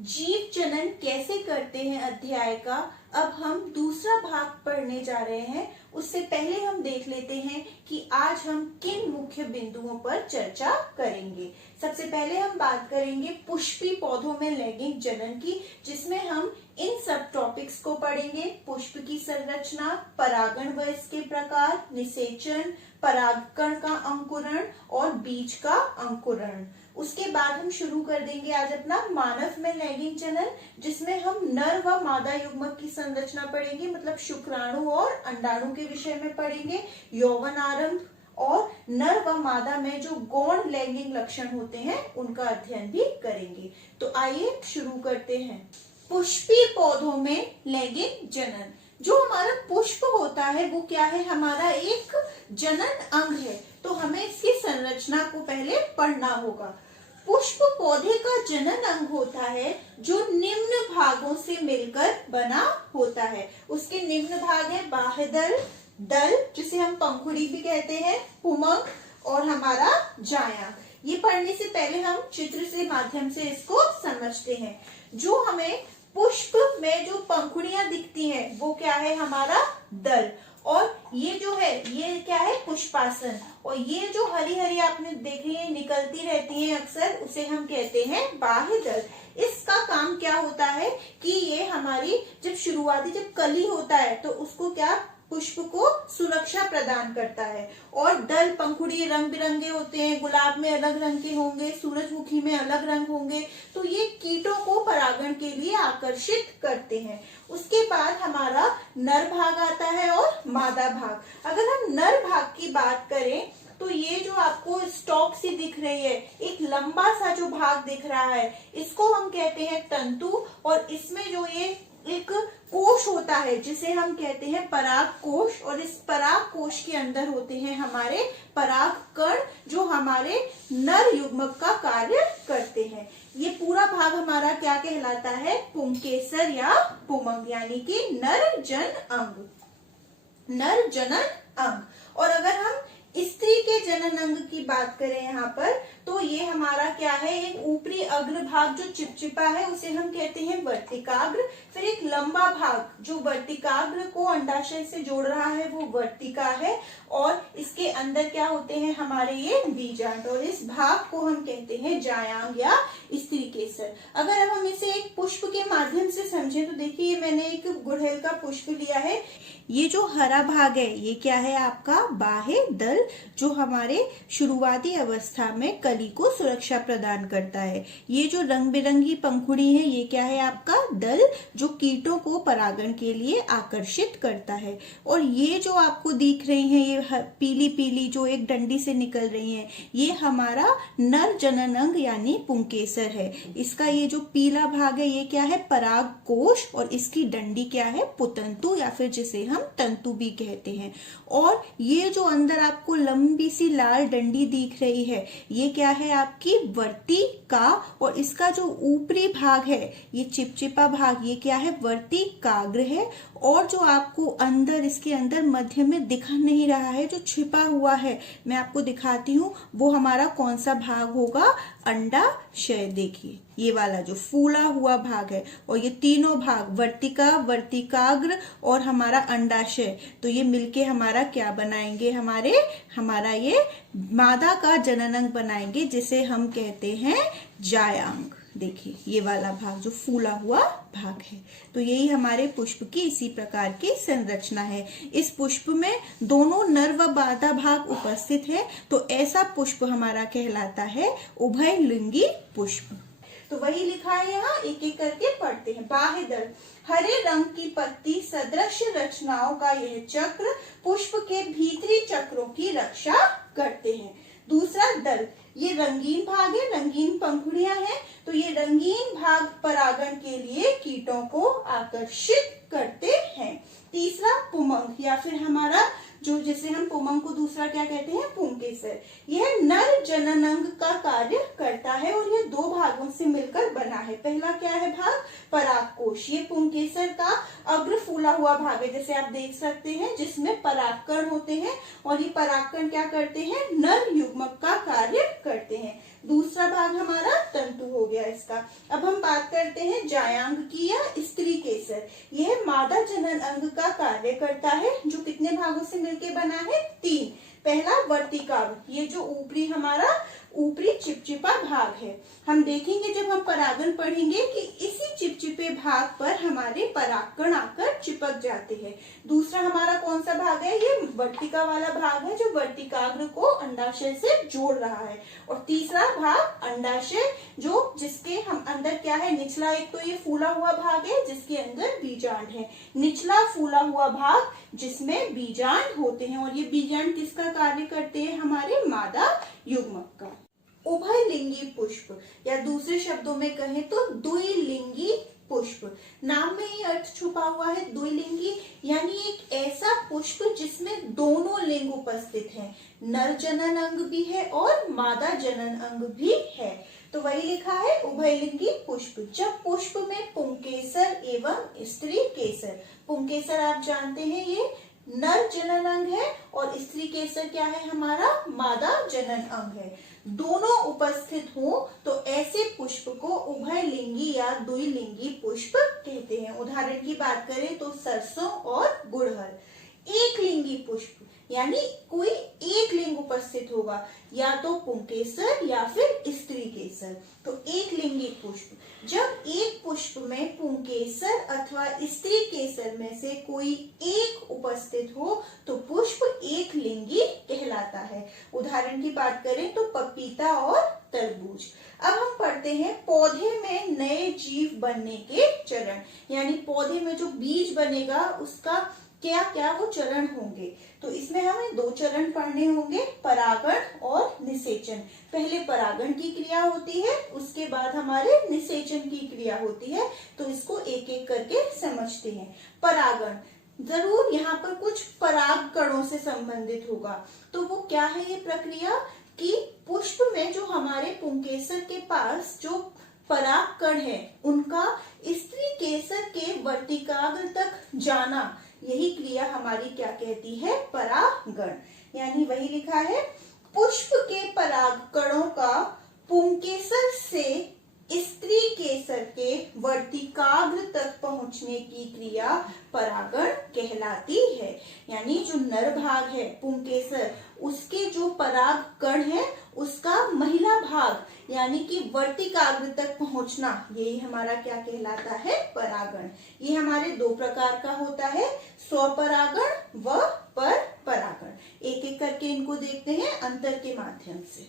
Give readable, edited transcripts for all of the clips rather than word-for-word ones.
जीव जनन कैसे करते हैं अध्याय का अब हम दूसरा भाग पढ़ने जा रहे हैं। उससे पहले हम देख लेते हैं कि आज हम किन मुख्य बिंदुओं पर चर्चा करेंगे। सबसे पहले हम बात करेंगे पुष्पी पौधों में लैंगिक जनन की, जिसमें हम इन सब टॉपिक्स को पढ़ेंगे। पुष्प की संरचना, परागण व इसके प्रकार, निषेचन, परागकण का अंकुरण और बीज का अंकुरण। उसके बाद हम शुरू कर देंगे आज अपना मानव में लैंगिक जनन, जिसमें हम नर व मादा युग्मक की संरचना पढ़ेंगे, मतलब शुक्राणु और अंडाणु के विषय में पढ़ेंगे। यौवन आरंभ और नर व मादा में जो गौण लैंगिक लक्षण होते हैं उनका अध्ययन भी करेंगे। तो आइए शुरू करते हैं। पुष्पी पौधों में लैंगिक जनन। जो हमारा पुष्प होता है वो क्या है, हमारा एक जनन अंग है। तो हमें इसकी संरचना को पहले पढ़ना होगा। पुष्प पौधे का जनन अंग होता है जो निम्न भागों से मिलकर बना होता है। उसके निम्न भाग है बाह्यदल, दल जिसे हम पंखुड़ी भी कहते हैं, पुमंग और हमारा जायांग। ये पढ़ने से पहले हम चित्र से माध्यम से इसको समझते हैं। जो हमें पुष्प में जो पंखुड़ियां दिखती हैं वो क्या है, हमारा दल। और ये जो है ये क्या है, पुष्पासन। और ये जो हरी हरी आपने देखी है निकलती रहती है अक्सर, उसे हम कहते हैं बाह्य दल। इसका काम क्या होता है कि ये हमारी जब शुरुआती जब कली होता है तो उसको क्या, पुष्प को सुरक्षा प्रदान करता है। और दल पंखुड़ी रंग बिरंगे होते हैं, गुलाब में अलग रंग के होंगे, सूरजमुखी में अलग रंग होंगे। तो ये कीटों को परागण के लिए आकर्षित करते हैं। उसके बाद हमारा नर भाग आता है और मादा भाग। अगर हम नर भाग की बात करें तो ये जो आपको स्टॉक सी दिख रही है, एक लंबा सा जो भाग दिख रहा है, इसको हम कहते हैं तंतु। और इसमें जो ये एक कोश होता है जिसे हम कहते हैं पराग कोश, और इस पराग कोश के अंदर होते हैं हमारे पराग कण जो हमारे नर युग्मक का कार्य करते हैं। ये पूरा भाग हमारा क्या कहलाता है, पुंकेसर या पुमंग, यानी कि नर जन अंग, नर जनन अंग। और अगर हम स्त्री के जनन अंग की बात करें यहाँ पर, तो ये हमारा क्या है, एक ऊपरी अग्र भाग जो चिपचिपा है उसे हम कहते हैं वर्तिकाग्र। फिर एक लंबा भाग जो वर्तिकाग्र को अंडाशय से जोड़ रहा है वो वर्तिका है। और इसके अंदर क्या होते हैं हमारे ये बीजांड, और इस भाग को हम कहते हैं जायांग या स्त्री केसर। अगर अब हम इसे एक पुष्प के माध्यम से समझें तो देखिए मैंने एक गुड़हल का पुष्प लिया है। ये जो हरा भाग है ये क्या है, आपका बाह्य दल जो हमारे शुरुआती अवस्था में कली को सुरक्षा प्रदान करता है। ये जो रंग बिरंगी पंखुड़ी है ये क्या है, आपका दल जो कीटों को परागण के लिए आकर्षित करता है। और ये जो आपको दिख रही है ये पीली पीली जो एक डंडी से निकल रही है, ये हमारा नर जनन अंग यानी पुंकेसर है। इसका ये जो पीला भाग है ये क्या है, पराग कोश, और इसकी डंडी क्या है, पुतंतु या फिर जिसे हम तंतु भी कहते हैं। और ये जो अंदर आपको लंबी सी लाल डंडी दिख रही है ये क्या है, आपकी वर्तिका। और इसका जो ऊपरी भाग है ये चिपचिपा भाग ये क्या है, वर्तिकाग्र है। और जो आपको अंदर इसके अंदर मध्य में दिख नहीं रहा है जो छिपा हुआ है, मैं आपको दिखाती हूँ वो हमारा कौन सा भाग होगा, अंडाशय। देखिए ये वाला जो फूला हुआ भाग है, और ये तीनों भाग वर्तिका, वर्तिकाग्र और हमारा अंडाशय, तो ये मिलके हमारा क्या बनाएंगे, हमारा ये मादा का जनन अंग बनाएंगे जिसे हम कहते हैं जायांग। देखिए ये वाला भाग जो फूला हुआ भाग है। तो यही हमारे पुष्प की इसी प्रकार की संरचना है। इस पुष्प में दोनों नर व मादा भाग उपस्थित है, तो ऐसा पुष्प हमारा कहलाता है उभयलिंगी पुष्प। तो वही लिखा है यहाँ, एक एक करके पढ़ते हैं। बाह्य दल, हरे रंग की पत्ती सदृश रचनाओं का यह चक्र पुष्प के भीतरी चक्रों की रक्षा करते हैं। दूसरा दल, ये रंगीन भाग है, रंगीन पंखुड़ियां हैं, तो ये रंगीन भाग परागण के लिए कीटों को आकर्षित करते हैं। तीसरा पुमंग या फिर हमारा जो जैसे हम पुमंग को दूसरा क्या कहते हैं, पुंकेसर। यह नर जनन अंग का कार्य करता है और यह दो भागों से मिलकर बना है। पहला क्या है भाग, परागकोश। ये पुंकेसर का अग्र फूला हुआ भाग है जैसे आप देख सकते हैं, जिसमें परागकण होते हैं और ये परागकण क्या करते हैं, नर युग्मक का कार्य करते हैं। दूसरा भाग हमारा तंतु हो गया इसका। अब हम बात करते हैं जायांगी या स्त्री केसर। यह मादा जनन अंग का कार्य करता है, जो कितने भागों से मिलकर बना है? 3। पहला वर्तिकाग्र, ये जो ऊपरी हमारा ऊपरी चिपचिपा भाग है। हम देखेंगे जब हम परागण पढ़ेंगे कि इसी चिपचिपे भाग पर हमारे परागकण आकर चिपक जाते हैं। दूसरा हमारा कौन सा भाग है? ये वर्तिका वाला भाग है, जो वर्तिकाग्र को अंडाशय से जोड़ रहा है। और तीसरा भाग अंडाशय, जो जिसके हम अंदर क्या है? निचला एक तो ये फूला हुआ भाग है जिसके अंदर बीजांड है, निचला फूला हुआ भाग जिसमें बीजांड होते हैं। और ये बीजांड किसका कार्य करते हैं? हमारे मादा युग्मक का। उभयलिंगी पुष्प, या दूसरे शब्दों में कहें तो द्विलिंगी पुष्प। नाम में ही अर्थ छुपा हुआ है। द्विलिंगी यानी एक ऐसा पुष्प जिसमें दोनों लिंग उपस्थित हैं, नर जनन अंग भी है और मादा जनन अंग भी है। तो वही लिखा है उभयलिंगी पुष्प। जब पुष्प में पुंकेसर एवं स्त्री केसर, पुंकेसर आप जानते हैं ये नर जनन अंग है और स्त्री केसर क्या है? हमारा मादा जनन अंग है। दोनों उपस्थित हो तो ऐसे पुष्प को उभयलिंगी या द्विलिंगी पुष्प कहते हैं। उदाहरण की बात करें तो सरसों और गुड़हल। एक लिंगी पुष्प यानी कोई एक लिंग उपस्थित होगा, या तो पुंकेसर या फिर स्त्री केसर। तो एक लिंगी पुष्प, जब एक पुष्प में पुंकेसर अथवा स्त्री केसर में से कोई एक उपस्थित हो तो पुष्प एक लिंगी कहलाता है। उदाहरण की बात करें तो पपीता और तरबूज। अब हम पढ़ते हैं पौधे में नए जीव बनने के चरण, यानी पौधे में जो बीज बनेगा उसका क्या क्या वो चरण होंगे। तो इसमें हमें 2 चरण पढ़ने होंगे, परागण और निषेचन। पहले परागण की क्रिया होती है, उसके बाद हमारे निषेचन की क्रिया होती है। तो इसको एक एक करके समझते हैं। परागण जरूर यहाँ पर कुछ पराग कणों से संबंधित होगा। तो वो क्या है ये प्रक्रिया कि पुष्प में जो हमारे पुंकेसर के पास जो पराग कण है उनका स्त्री केसर के वर्तिकाग्र तक जाना, यही क्रिया हमारी क्या कहती है? परागण। यानी वही लिखा है पुष्प के पराग कणों का पुंकेसर से स्त्री केसर के वर्तिकाग्र तक पहुंचने की क्रिया परागण कहलाती है। यानी जो नर भाग है पुंकेसर, उसके जो पराग कण है उसका महिला भाग यानी कि वर्तिकाग्र तक पहुंचना, यही हमारा क्या कहलाता है? परागण। ये हमारे 2 प्रकार का होता है, स्वपरागण व परपरागण। एक एक करके इनको देखते हैं अंतर के माध्यम से।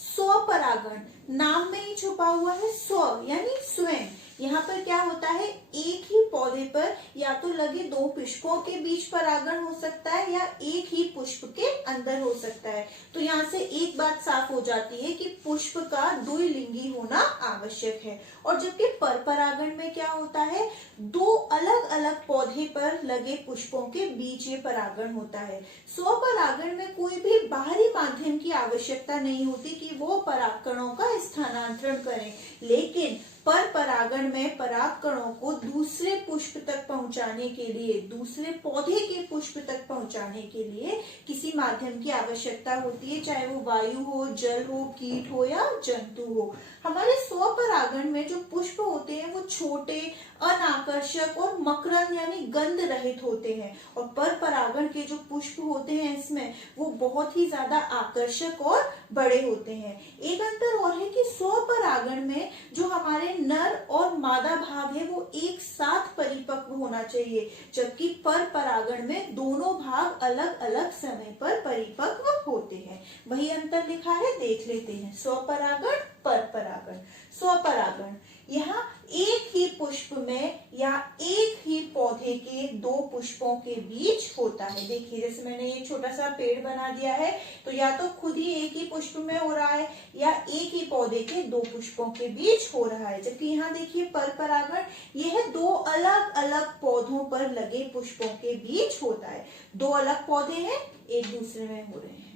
स्वपरागण नाम में ही छुपा हुआ है, स्व यानी स्वयं। यहाँ पर क्या होता है? एक ही पौधे पर या तो लगे 2 पुष्पों के बीच परागण हो सकता है या एक ही पुष्प के अंदर हो सकता है। तो यहाँ से एक बात साफ हो जाती है कि पुष्प का द्विलिंगी होना आवश्यक है। और जबकि परपरागण में क्या होता है? 2 अलग अलग पौधे पर लगे पुष्पों के बीच ये परागण होता है। स्वपरागण में कोई भी बाहरी माध्यम की आवश्यकता नहीं होती कि वो परागकणों का स्थानांतरण करें, लेकिन परपरागण में परागकणों को दूसरे पुष्प तक पहुंचाने के लिए, दूसरे पौधे के पुष्प तक पहुंचाने के लिए किसी माध्यम की आवश्यकता होती है, चाहे वो वायु हो, जल हो, कीट हो या जंतु हो। हमारे स्वपरागण में जो पुष्प होते हैं वो छोटे, अनाकर्षक और मकरंद यानी गंध रहित होते हैं। और परपरागण के जो पुष्प होते हैं इसमें वो बहुत ही ज्यादा आकर्षक और बड़े होते हैं। एक अंतर और है कि स्वपरागण में जो हमारे नर और मादा भाग है वो एक साथ परिपक्व होना चाहिए, जबकि परपरागण में दोनों भाग अलग अलग समय पर परिपक्व होते हैं। वही अंतर लिखा है, देख लेते हैं। स्वपरागण, परपरागण। स्वपरागण यहाँ एक ही पुष्प में या एक ही पौधे के 2 पुष्पों के बीच होता है। देखिए जैसे मैंने ये छोटा सा पेड़ बना दिया है, तो या तो खुद ही एक ही पुष्प में हो रहा है या एक ही पौधे के 2 पुष्पों के बीच हो रहा है। जबकि यहाँ देखिए परपरागण, यह 2 अलग अलग पौधों पर लगे पुष्पों के बीच होता है। 2 अलग पौधे हैं, एक दूसरे में हो रहे हैं।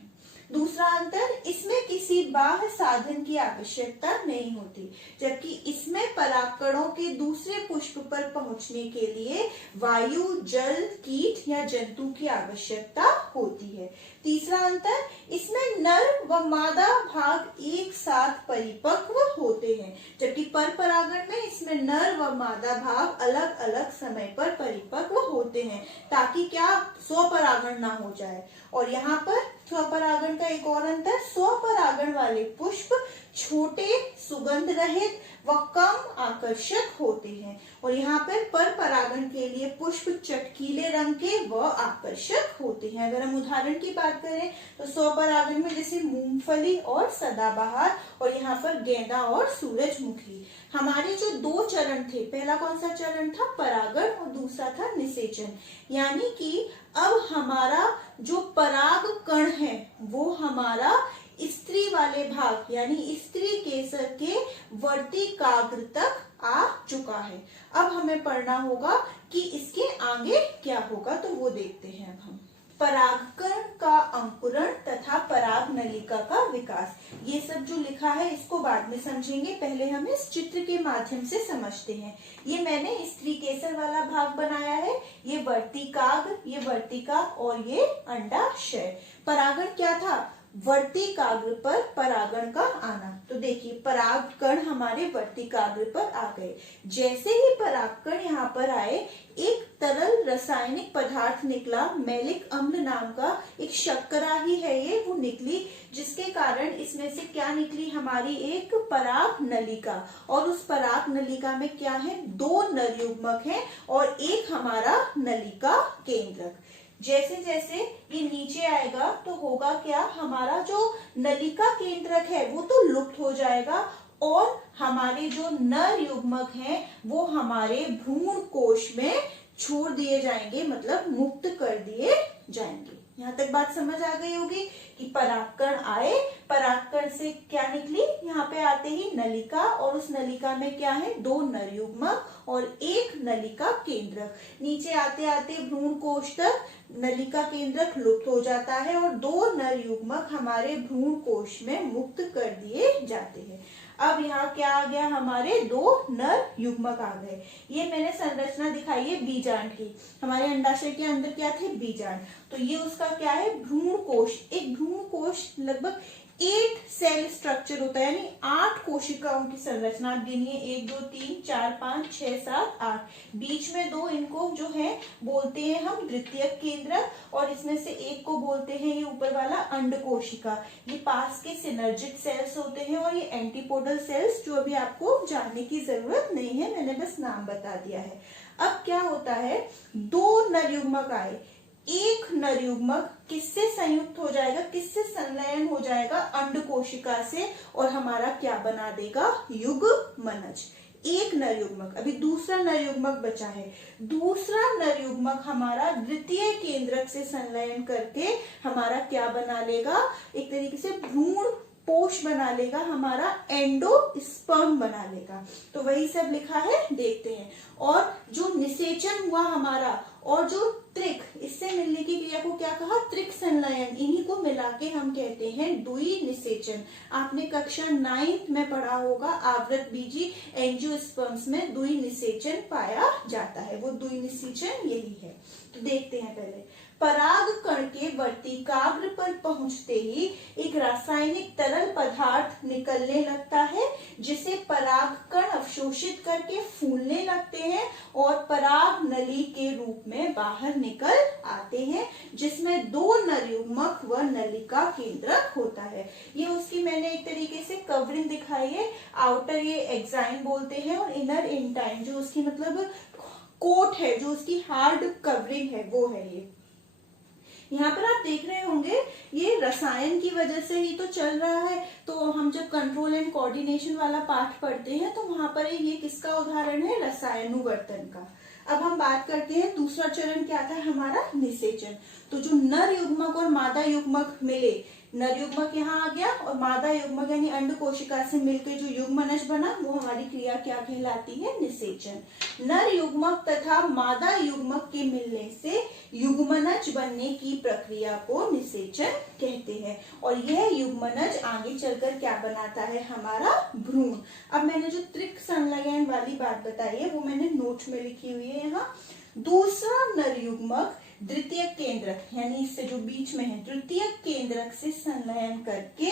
दूसरा अंतर, इसमें किसी बाह्य साधन की आवश्यकता नहीं होती, जबकि इसमें परागकणों के दूसरे पुष्प पर पहुंचने के लिए वायु, जल, कीट या जंतु की आवश्यकता होती है। तीसरा अंतर, इसमें नर व मादा भाग एक साथ परिपक्व होते हैं, जबकि पर परागण में इसमें नर व मादा भाग अलग अलग समय पर परिपक्व होते हैं, ताकि क्या स्वपरागण ना हो जाए। और यहाँ पर स्वपरागण का एक और अंतर, स्वपरागण वाले पुष्प छोटे, सुगंध रहित व कम आकर्षक होते हैं, और यहाँ पर परागण के लिए पुष्प चटकीले रंग के व आकर्षक होते हैं। अगर हम उदाहरण की बात करें तो स्वपरागण में जैसे मूंगफली और सदाबहार, और यहाँ पर गेंदा और सूरजमुखी। हमारे जो दो चरण थे, पहला कौन सा चरण था, परागण, और दूसरा था निषेचन। यानी कि अब हमारा जो पराग कण है वो हमारा स्त्री वाले भाग यानी स्त्री केसर के वर्तिकाग्र तक आ चुका है। अब हमें पढ़ना होगा कि इसके आगे क्या होगा, तो वो देखते हैं। अब हम परागकण का अंकुरण तथा पराग नलिका का विकास, ये सब जो लिखा है इसको बाद में समझेंगे, पहले हम इस चित्र के माध्यम से समझते हैं। ये मैंने स्त्री केसर वाला भाग बनाया है, ये वर्तिकाग्र, ये वर्तिका और ये अंडाशय। परागण क्या था, वर्तिकाग्र पर परागण का आना। तो देखिए परागकण हमारे वर्तिकाग्र पर आ गए। जैसे ही परागकण यहाँ पर आए, एक तरल रासायनिक पदार्थ निकला, मैलिक अम्ल नाम का एक शर्करा ही है ये, वो निकली, जिसके कारण इसमें से क्या निकली, हमारी एक पराग नलिका। और उस पराग नलिका में क्या है, दो नर युग्मक हैं और एक हमारा नलिका केंद्रक। जैसे जैसे ये नीचे आएगा तो होगा क्या, हमारा जो नलिका केंद्रक है वो तो लुप्त हो जाएगा, और हमारे जो नर युग्मक हैं वो हमारे भ्रूण कोश में छोड़ दिए जाएंगे, मतलब मुक्त कर दिए जाएंगे। यहाँ तक बात समझ आ गई होगी कि परागकण आए, परागकण से क्या निकली, यहाँ पे आते ही नलिका, और उस नलिका में क्या है, दो नर युग्मक और एक नलिका केंद्रक। नीचे आते आते भ्रूण कोश तक नलिका केंद्रक लुप्त हो जाता है और दो नर युग्मक हमारे भ्रूण कोश में मुक्त कर दिए जाते हैं। अब यहाँ क्या आ गया, हमारे दो नर युग्मक आ गए। ये मैंने संरचना दिखाई है बीजांड की, हमारे अंडाशय के अंदर क्या थे, बीजांड। तो ये उसका क्या है, भ्रूण कोश। एक भ्रूण कोश लगभग 8 सेल स्ट्रक्चर होता है, यानी 8 कोशिकाओं की संरचना। आप गिनिए, 1 2 3 4 5 6 7 8। बीच में दो, इनको जो है बोलते हैं हम द्वितीयक केंद्रक, और इसमें से एक को बोलते हैं ये ऊपर वाला अंड कोशिका। ये पास के सिनर्जिक सेल्स होते हैं, और ये एंटीपोडल सेल्स, जो अभी आपको जानने की जरूरत नहीं है, मैंने बस नाम बता दिया है। अब क्या होता है, दो नर युग्मक आए, एक नर युग्मक किससे संयुक्त हो जाएगा, किससे संलयन हो जाएगा, अंड कोशिका से, और हमारा क्या बना देगा, युग्मनज। एक नर युग्मक, अभी दूसरा नर युग्मक बचा है। दूसरा नर युग्मक हमारा द्वितीय केंद्रक से संलयन करके हमारा क्या बना लेगा, एक तरीके से भ्रूण पोष बना लेगा, हमारा एंडोस्पर्म बना लेगा। तो वही सब लिखा है, देखते हैं। और जो निषेचन हुआ हमारा, और जो त्रिक, इससे मिलने की क्रिया को क्या कहा, त्रिक संलयन, इन्हीं को मिला के हम कहते हैं द्वि निषेचन। आपने कक्षा 9th में पढ़ा होगा, आवृत बीजी एंजियोस्पर्म्स में द्वि निषेचन पाया जाता है, वो द्वि निषेचन यही है। तो देखते हैं पहले, परागकण के वर्तिकाग्र पर पहुंचते ही एक रासायनिक तरल पदार्थ निकलने लगता है, जिसे परागकण अवशोषित करके फूलने लगते हैं और पराग नली के रूप में बाहर निकल आते हैं, जिसमें दो नर युग्मक व नलिका केंद्रक होता है। ये उसकी मैंने एक तरीके से कवरिंग दिखाई है। आउटर ये एक्साइन बोलते हैं, और इनर इंटाइन, जो उसकी मतलब कोट है, जो उसकी हार्ड कवरिंग है, वो है ये। यहाँ पर आप देख रहे होंगे ये रसायन की वजह से ही तो चल रहा है। तो हम जब कंट्रोल एंड कोऑर्डिनेशन वाला पाठ पढ़ते हैं तो वहां पर ये किसका उदाहरण है, रसायनुवर्तन का। अब हम बात करते हैं दूसरा चरण क्या था हमारा, निषेचन। तो जो नर युग्मक और मादा युग्मक मिले, नर युग्मक यहाँ आ गया और मादा युग्मक यानी अंड कोशिका से मिलकर जो युग्मनज बना वो हमारी क्रिया क्या कहलाती है? निषेचन। नर युग्मक तथा मादा युग्मक के मिलने से युग्मनज बनने की प्रक्रिया को निषेचन कहते हैं और यह युग्मनज आगे चलकर क्या बनाता है? हमारा भ्रूण। अब मैंने जो त्रिक संलयन वाली बात बताई है वो मैंने नोट में लिखी हुई है यहाँ। दूसरा नर युग्मक द्वितीय केंद्रक यानी इससे जो बीच में है तृतीय केंद्रक से संलयन करके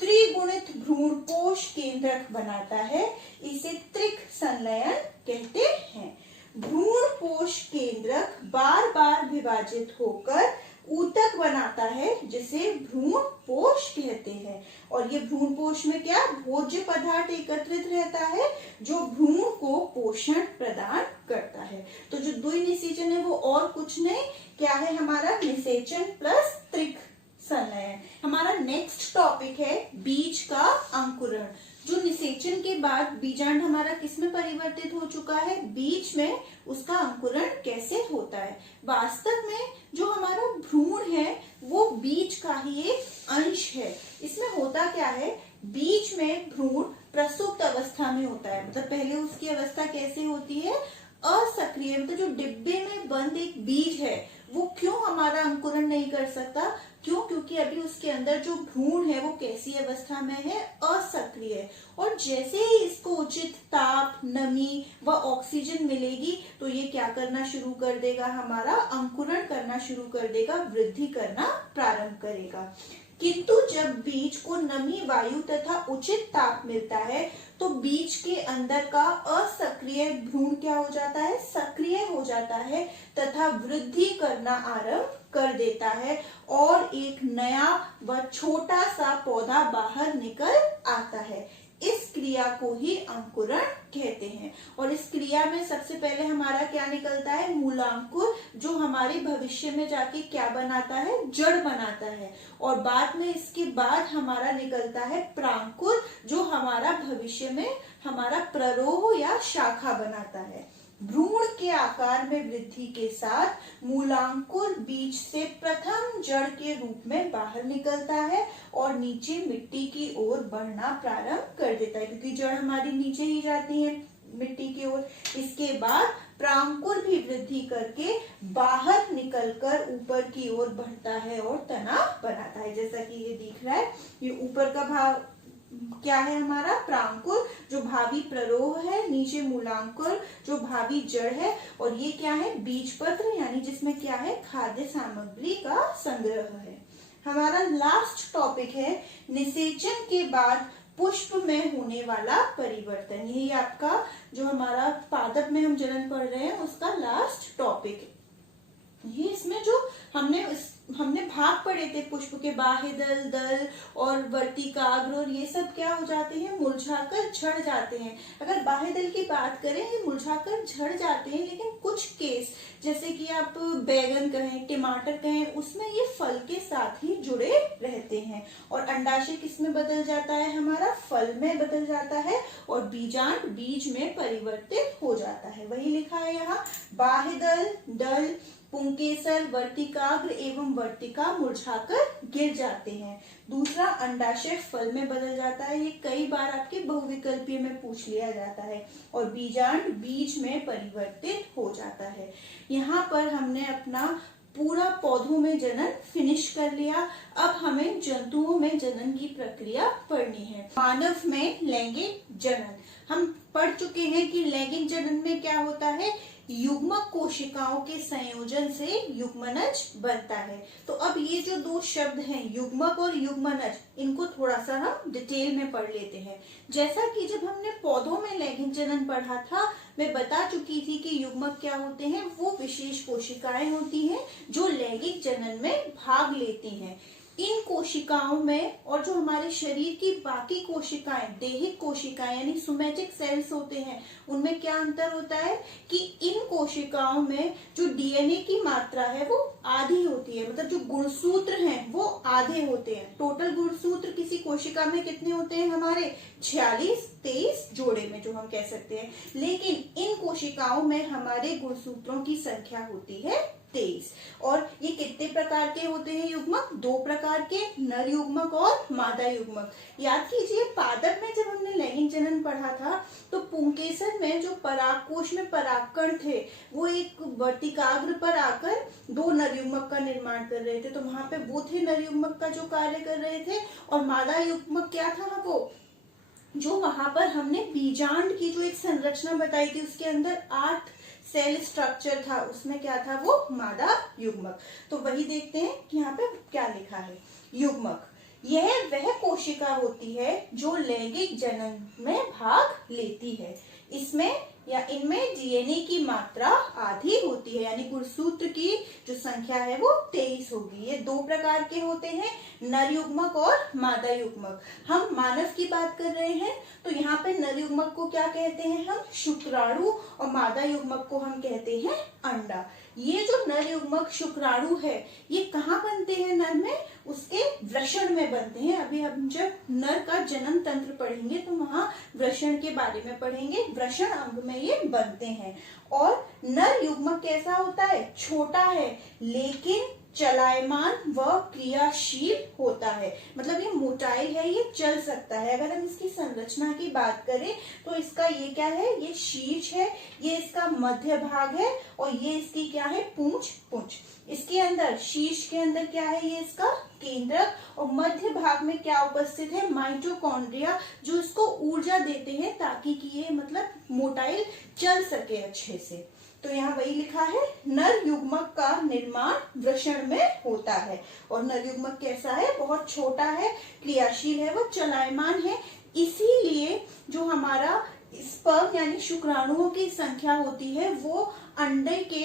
त्रिगुणित भ्रूणपोष केंद्रक बनाता है, इसे त्रिक संलयन कहते हैं। भ्रूणपोष केंद्रक बार बार विभाजित होकर ऊतक बनाता है जिसे भ्रूणपोष कहते हैं और ये भ्रूणपोष में क्या भोज्य पदार्थ एकत्रित रहता है जो भ्रूण को पोषण प्रदान करता है। तो जो द्विनिषेचन है वो और कुछ नहीं क्या है हमारा? निषेचन प्लस त्रिक संलयन। हमारा नेक्स्ट टॉपिक है बीज का अंकुरण। जो निषेचन के बाद बीजांड हमारा किसमें परिवर्तित हो चुका है? बीज में। उसका अंकुरण कैसे होता है? वास्तव में जो हमारा भ्रूण है वो बीज का ही एक अंश है। इसमें होता क्या है? बीज में भ्रूण प्रसुप्त अवस्था में होता है, मतलब पहले उसकी अवस्था कैसे होती है? असक्रिय। मतलब जो डिब्बे में बंद एक बीज है वो क्यों हमारा अंकुरण नहीं कर सकता? क्यों? क्योंकि अभी उसके अंदर जो भ्रूण है वो कैसी अवस्था में है? असक्रिय। और जैसे ही इसको उचित ताप, नमी व ऑक्सीजन मिलेगी तो ये क्या करना शुरू कर देगा? हमारा अंकुरण करना शुरू कर देगा, वृद्धि करना प्रारंभ करेगा। किंतु जब बीज को नमी, वायु तथा उचित ताप मिलता है तो बीज के अंदर का असक्रिय भ्रूण क्या हो जाता है? सक्रिय हो जाता है तथा वृद्धि करना आरंभ कर देता है और एक नया व छोटा सा पौधा बाहर निकल आता है। इस क्रिया को ही अंकुरण कहते हैं और इस क्रिया में सबसे पहले हमारा क्या निकलता है? मूलांकुर, जो हमारे भविष्य में जाके क्या बनाता है? जड़ बनाता है। और बाद में इसके बाद हमारा निकलता है प्रांकुर, जो हमारा भविष्य में हमारा प्ररोह या शाखा बनाता है। भ्रूण के आकार में वृद्धि के साथ मूलांकुर बीज से प्रथम जड़ के रूप में बाहर निकलता है और नीचे मिट्टी की ओर बढ़ना प्रारंभ कर देता है, क्योंकि जड़ हमारी नीचे ही जाती है मिट्टी की ओर। इसके बाद प्रांकुर भी वृद्धि करके बाहर निकलकर ऊपर की ओर बढ़ता है और तना बनाता है। जैसा कि ये दिख रहा है, ये ऊपर का भाग क्या है हमारा? प्रांकुर, जो भावी प्ररोह है, नीचे मूलांकुर जो भावी जड़ है और ये क्या है? बीज पत्र, यानी जिसमें क्या है? खाद्य सामग्री का संग्रह है। हमारा लास्ट टॉपिक है निषेचन के बाद पुष्प में होने वाला परिवर्तन। यही आपका जो हमारा पादप में हम जनन पढ़ रहे हैं उसका लास्ट टॉपिक है। ये इसमें जो हमने भाग पढ़े थे, पुष्प के बाह्य दल, दल और वर्तिकाग्र, और ये सब क्या हो जाते हैं? मुरझाकर झड़ जाते हैं। अगर बाह्य दल की बात करें ये मुरझाकर झड़ जाते हैं, लेकिन कुछ केस जैसे कि आप बैगन कहें, टमाटर कहें, उसमें ये फल के साथ ही जुड़े रहते हैं। और अंडाशय किस में बदल जाता है? हमारा फल में बदल जाता है और बीजांड बीज में परिवर्तित हो जाता है। वही लिखा है यहाँ, बाह्य दल, दल, पुंकेसर, वर्तिकाग्र एवं वर्तिका मुरझाकर गिर जाते हैं। दूसरा अंडाशय फल में बदल जाता है, ये कई बार आपके बहुविकल्पीय में पूछ लिया जाता है। और बीजांड बीज में परिवर्तित हो जाता है। यहाँ पर हमने अपना पूरा पौधों में जनन फिनिश कर लिया। अब हमें जंतुओं में जनन की प्रक्रिया पढ़नी है। मानव में लैंगिक जनन हम पढ़ चुके हैं कि लैंगिक जनन में क्या होता है? युग्मक कोशिकाओं के संयोजन से युग्मनज बनता है। तो अब ये जो दो शब्द हैं युग्मक और युग्मनज, इनको थोड़ा सा हम डिटेल में पढ़ लेते हैं। जैसा कि जब हमने पौधों में लैंगिक जनन पढ़ा था, मैं बता चुकी थी कि युग्मक क्या होते हैं? वो विशेष कोशिकाएं होती हैं जो लैंगिक जनन में भाग लेती हैं। इन कोशिकाओं में और जो हमारे शरीर की बाकी कोशिकाएं, देहिक कोशिकाएं यानी सोमैटिक सेल्स होते हैं, उनमें क्या अंतर होता है कि इन कोशिकाओं में जो डीएनए की मात्रा है वो आधी होती है, मतलब जो गुणसूत्र हैं वो आधे होते हैं। टोटल गुणसूत्र किसी कोशिका में कितने होते हैं? हमारे 46-23 जोड़े में, जो हम कह सकते हैं। लेकिन इन कोशिकाओं में हमारे गुणसूत्रों की संख्या होती है 23। और ये कितने प्रकार के होते हैं युग्मक? 2 प्रकार के, नर युग्मक और मादा युग्मक। याद कीजिए पादप में जब हमने लैंगिक जनन पढ़ा था तो पुंकेसर में जो परागकोश में परागकण थे वो एक वर्तिकाग्र पर आकर 2 नर युग्मक का निर्माण कर रहे थे, तो वहां पे वो थे नर युग्मक का जो कार्य कर रहे थे। और मादा युग्मक क्या था? वो जो वहां पर हमने बीजांड की जो एक संरचना बताई थी उसके अंदर 8 सेल स्ट्रक्चर था, उसमें क्या था? वो मादा युग्मक। तो वही देखते हैं कि यहाँ पे क्या लिखा है। युग्मक यह वह कोशिका होती है जो लैंगिक जनन में भाग लेती है। इसमें या इनमें डीएनए की मात्रा आधी होती है, यानी गुणसूत्र की जो संख्या है वो 23 होगी। ये 2 प्रकार के होते हैं, नर युग्मक और मादा युग्मक। हम मानव की बात कर रहे हैं तो यहाँ पे नर युग्मक को क्या कहते हैं? हम शुक्राणु, और मादा युग्मक को हम कहते हैं अंडा। ये जो नर युग्मक शुक्राणु है ये कहाँ बनते हैं नर में? उसके वृषण में बनते हैं। अभी हम जब नर का जन्म तंत्र पढ़ेंगे तो वहां वृषण के बारे में पढ़ेंगे, वृषण अंग में ये बनते हैं। और नर युग्मक कैसा होता है? छोटा है लेकिन चलायमान व क्रियाशील होता है, मतलब ये मोटाइल है, ये चल सकता है। अगर हम इसकी संरचना की बात करें तो इसका ये क्या है? ये शीर्ष है, ये इसका मध्य भाग है, और ये इसकी क्या है? पूंछ। इसके अंदर शीर्ष के अंदर क्या है? ये इसका केंद्रक, और मध्य भाग में क्या उपस्थित है? माइटोकॉन्ड्रिया, जो इसको ऊर्जा देते हैं ताकि कि ये मतलब मोटाइल चल सके अच्छे से। तो यहाँ वही लिखा है, नर युग्मक का निर्माण वृषण में होता है। और नर युग्मक कैसा है? बहुत छोटा है, क्रियाशील है, वो चलायमान है। इसीलिए जो हमारा स्पर्म यानी शुक्राणुओं की संख्या होती है वो अंडे के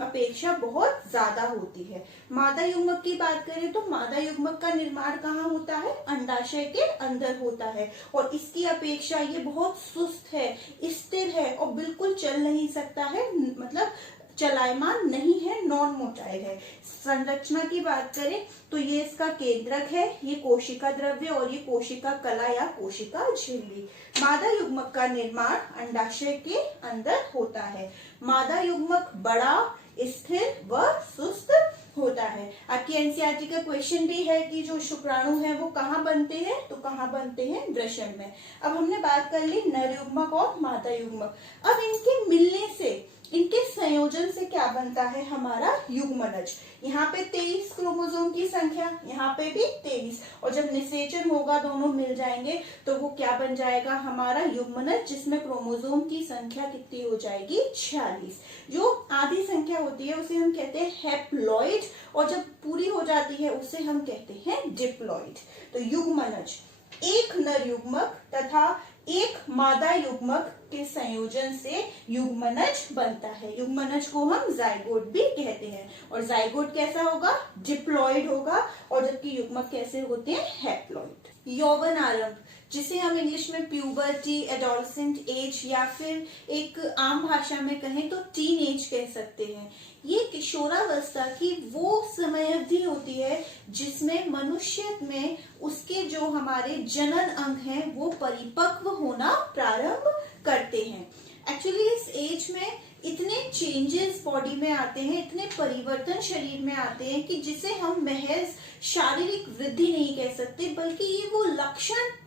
अपेक्षा बहुत ज्यादा होती है। मादा युग्मक की बात करें तो मादा युग्मक का निर्माण कहाँ होता है? अंडाशय के अंदर होता है, और इसकी अपेक्षा ये बहुत सुस्त है, स्थिर है, और बिल्कुल चल नहीं सकता है, मतलब चलायमान नहीं है, नॉन मोटाइल है। संरचना की बात करें तो ये इसका केंद्रक है, ये कोशिका द्रव्य, और ये कोशिका कला या कोशिका झिल्ली। मादा युग्मक का निर्माण अंडाशय के अंदर होता है। मादा युग्मक बड़ा, स्थिर व सुस्त होता है। आपकी एनसीईआरटी का क्वेश्चन भी है कि जो शुक्राणु है वो कहाँ बनते हैं? तो कहाँ बनते हैं? वृषण में। अब हमने बात कर ली नर युग्मक और मादा युग्मक। अब इनके मिलने से, इनके संयोजन से क्या बनता है? हमारा युग्मनज। यहाँ पे 23 क्रोमोसोम की संख्या, यहाँ पे भी 23, और जब निषेचन होगा दोनों मिल जाएंगे तो वो क्या बन जाएगा? हमारा युग्मनज, जिसमें क्रोमोसोम की संख्या कितनी हो जाएगी? 46। जो आधी संख्या होती है उसे हम कहते हैं हैप्लॉइड, और जब पूरी हो जाती है उसे हम कहते हैं डिप्लॉइड। तो युग्मनज एक नर युग्मक तथा एक मादा युग्मक के संयोजन से युग्मनज बनता है। युग्मनज को हम जाइगोट भी कहते हैं, और जाइगोट कैसा होगा? डिप्लॉइड होगा, और जबकि युग्मक कैसे होते हैं? हैप्लॉइड। यौवन आरंभ, जिसे हम इंग्लिश में प्यूबर्टी, एडोलसेंट एज, या फिर एक आम भाषा में कहें तो टीन एज कह सकते हैं। ये किशोरावस्था की वो समय अवधि होती है जिसमें मनुष्य में उसके जो हमारे जनन अंग हैं वो परिपक्व होना प्रारंभ करते हैं। एक्चुअली इस एज में इतने चेंजेस बॉडी में आते हैं, इतने परिवर्तन शरीर में आते हैं कि जिसे हम महज शारीरिक वृद्धि नहीं कह सकते, बल्कि ये वो लक्षण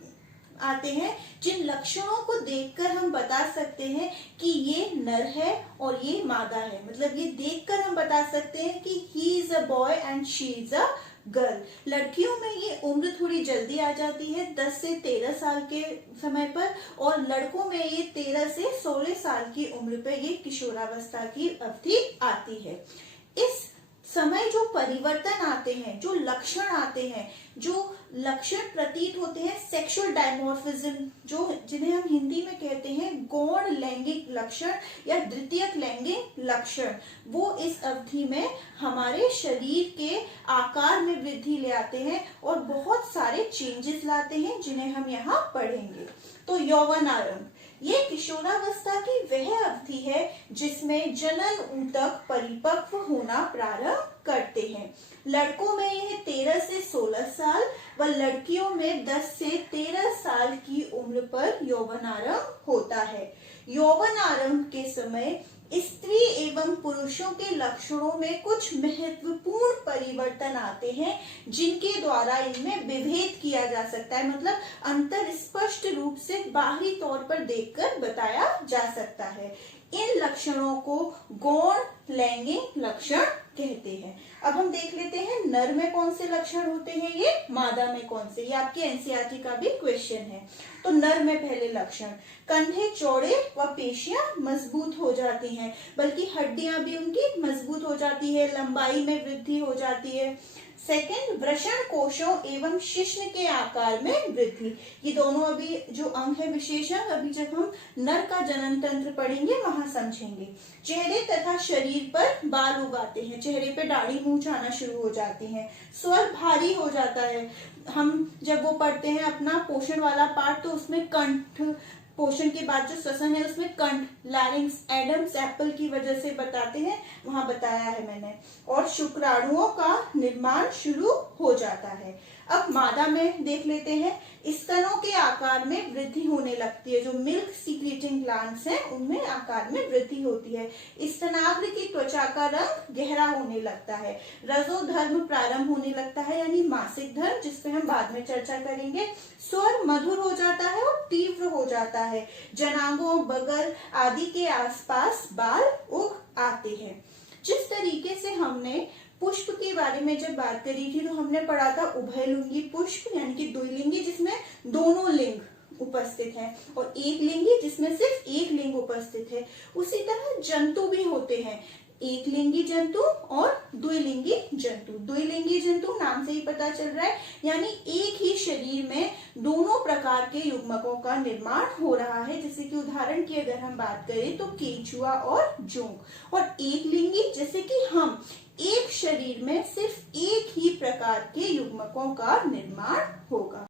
आते हैं जिन लक्षणों को देखकर हम बता सकते हैं कि ये नर है और ये मादा है। मतलब ये देखकर हम बता सकते हैं कि he is a boy and she is a girl. लड़कियों में ये उम्र थोड़ी जल्दी आ जाती है 10 से 13 साल के समय पर, और लड़कों में ये 13 से 16 साल की उम्र पर ये किशोरावस्था की अवधि आती है। इस समय जो परिवर्तन आते हैं, जो लक्षण आते हैं, जो लक्षण प्रतीत होते हैं, सेक्सुअल डायमॉर्फिज्म, जो जिन्हें हम हिंदी में कहते हैं गौण लैंगिक लक्षण या द्वितीयक लैंगिक लक्षण, वो इस अवधि में हमारे शरीर के आकार में वृद्धि ले आते हैं और बहुत सारे चेंजेस लाते हैं जिन्हें हम यहाँ पढ़ेंगे। तो यौवन आरंभ, ये किशोरावस्था की वह अवधि है जिसमें जनन ऊतक परिपक्व होना प्रारंभ करते हैं। लड़कों में यह 13 से 16 साल व लड़कियों में 10 से 13 साल की उम्र पर यौवन आरंभ होता है। यौवन आरंभ के समय स्त्री एवं पुरुषों के लक्षणों में कुछ महत्वपूर्ण परिवर्तन आते हैं जिनके द्वारा इनमें विभेद किया जा सकता है, मतलब अंतर स्पष्ट रूप से बाहरी तौर पर देखकर बताया जा सकता है। इन लक्षणों को गौण लैंगिक लक्षण कहते हैं। अब हम देख लेते हैं नर में कौन से लक्षण होते हैं, ये मादा में कौन से। ये आपके एनसीईआरटी का भी क्वेश्चन है। तो नर में पहले लक्षण, कंधे चौड़े व पेशियां मजबूत हो जाती हैं, बल्कि हड्डियां भी उनकी मजबूत हो जाती है, लंबाई में वृद्धि हो जाती है। सेकंड, वृषण कोशों एवं शिश्न के आकार में वृद्धि। ये दोनों अभी जो अंग है विशेष अंग, अभी जब हम नर का जनन तंत्र पढ़ेंगे वहां समझेंगे। चेहरे तथा शरीर पर बाल उगाते हैं, चेहरे पे दाढ़ी मूंछ आना शुरू हो जाती है। स्वर भारी हो जाता है। हम जब वो पढ़ते हैं अपना पोषण वाला पार्ट, तो उसमें कंठ, पोषण के बाद जो श्वसन है उसमें कंठ, लैरिंक्स, एडम्स एप्पल की वजह से बताते हैं, वहां बताया है मैंने। और शुक्राणुओं का निर्माण शुरू हो जाता है। अब मादा में देख लेते हैं, स्तनों के आकार में वृद्धि होने लगती है। जो मिल्क सीक्रेटिंग ग्लैंड्स हैं उनमें आकार में वृद्धि होती है। स्तनाग्र की त्वचा का रंग गहरा होने लगता है। रजोधर्म प्रारंभ होने लगता है, यानी मासिक धर्म, जिस पे हम बाद में चर्चा करेंगे। स्वर मधुर हो जाता है और तीव्र हो जाता है। जनांगों, बगल आदि के आसपास बाल उग आते हैं। जिस तरीके से हमने पुष्प के बारे में जब बात करी थी तो हमने पढ़ा था उभयलिंगी पुष्प, यानी कि द्विलिंगी जिसमें दोनों लिंग उपस्थित हैं, और एक लिंगी जिसमें सिर्फ एक लिंग उपस्थित है। उसी तरह जंतु भी होते हैं, एक लिंगी जंतु और द्विलिंगी जंतु। द्विलिंगी जंतु नाम से ही पता चल रहा है, यानी एक ही शरीर में दोनों प्रकार के युग्मकों का निर्माण हो रहा है। जैसे कि उदाहरण की अगर हम बात करें तो केंचुआ और जोंक। और एक लिंगी जैसे कि हम, एक शरीर में सिर्फ एक ही प्रकार के युग्मकों का निर्माण होगा।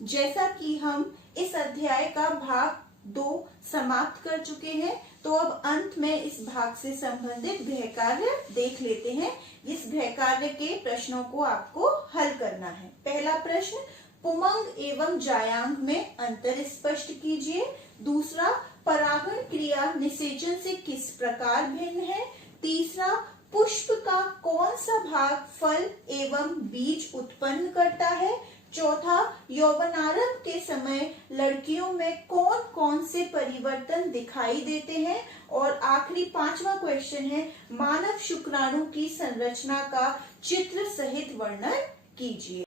जैसा कि हम इस अध्याय का भाग 2 समाप्त कर चुके हैं, तो अब अंत में इस भाग से संबंधित गृह कार्य देख लेते हैं। इस गृह कार्य के प्रश्नों को आपको हल करना है। पहला प्रश्न, पुमंग एवं जायांग में अंतर स्पष्ट कीजिए। दूसरा, परागण क्रिया निषेचन से किस प्रकार भिन्न है। तीसरा, पुष्प का कौन सा भाग फल एवं बीज उत्पन्न करता है। चौथा, यौवनारंभ के समय लड़कियों में कौन कौन से परिवर्तन दिखाई देते हैं। और आखिरी 5वां क्वेश्चन है, मानव शुक्राणु की संरचना का चित्र सहित वर्णन कीजिए।